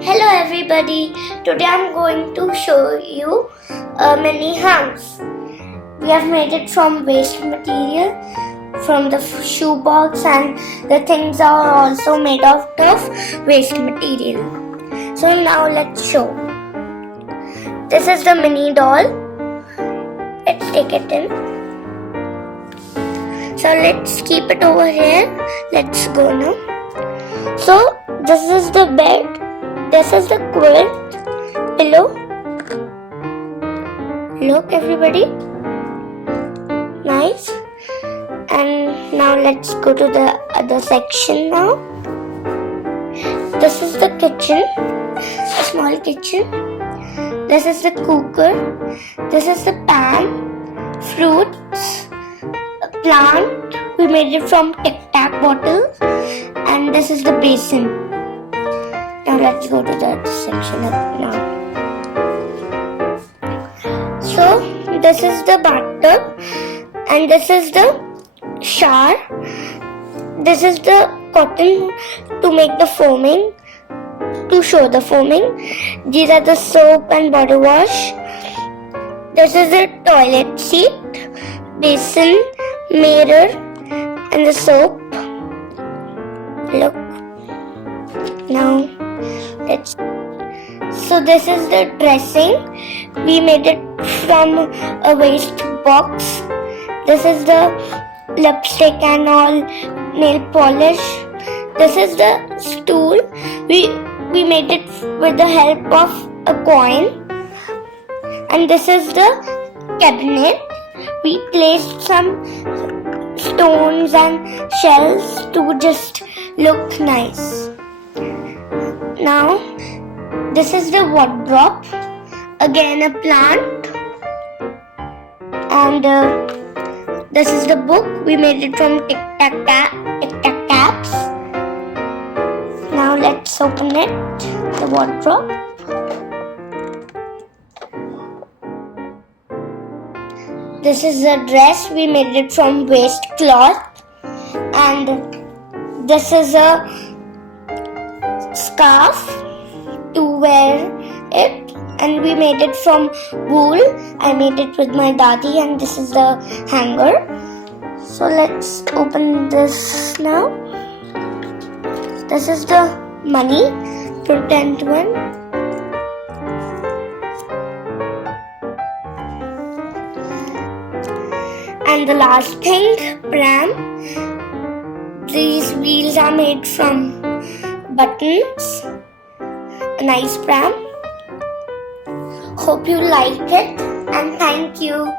Hello everybody, today I'm going to show you a mini house. We have made it from waste material, from the shoebox, and the things are also made out of waste material. So now let's show. This is the mini doll. Let's take it in. So let's keep it over here. Let's go now. So this is the bed. This is the quilt, pillow. Look everybody. Nice. And now let's go to the other section now. This is the kitchen, a small kitchen. This is the cooker. This is the pan, fruits, a plant. We made it from Tic Tac bottles. And this is the basin. Now let's go to the other section now. So this is the bathtub and this is the shower. This is the cotton to make the foaming, to show the foaming. These are the soap and body wash. This is the toilet seat, basin, mirror and the soap. Look. Now so this is the dressing. We made it from a waste box. This is the lipstick and all, nail polish. This is the stool. We made it with the help of a coin. And this is the cabinet. We placed some stones and shells to just look nice. Now, this is the wardrobe, again a plant, and this is the book. We made it from Tic Tac caps. Now let's open it, the wardrobe. This is a dress. We made it from waste cloth, and this is a scarf to wear it, and we made it from wool. I made it with my daddy, and this is the hanger. So let's open this now. This is the money, pretend one. And the last thing, pram. These wheels are made from buttons. A nice pram. Hope you liked it and thank you.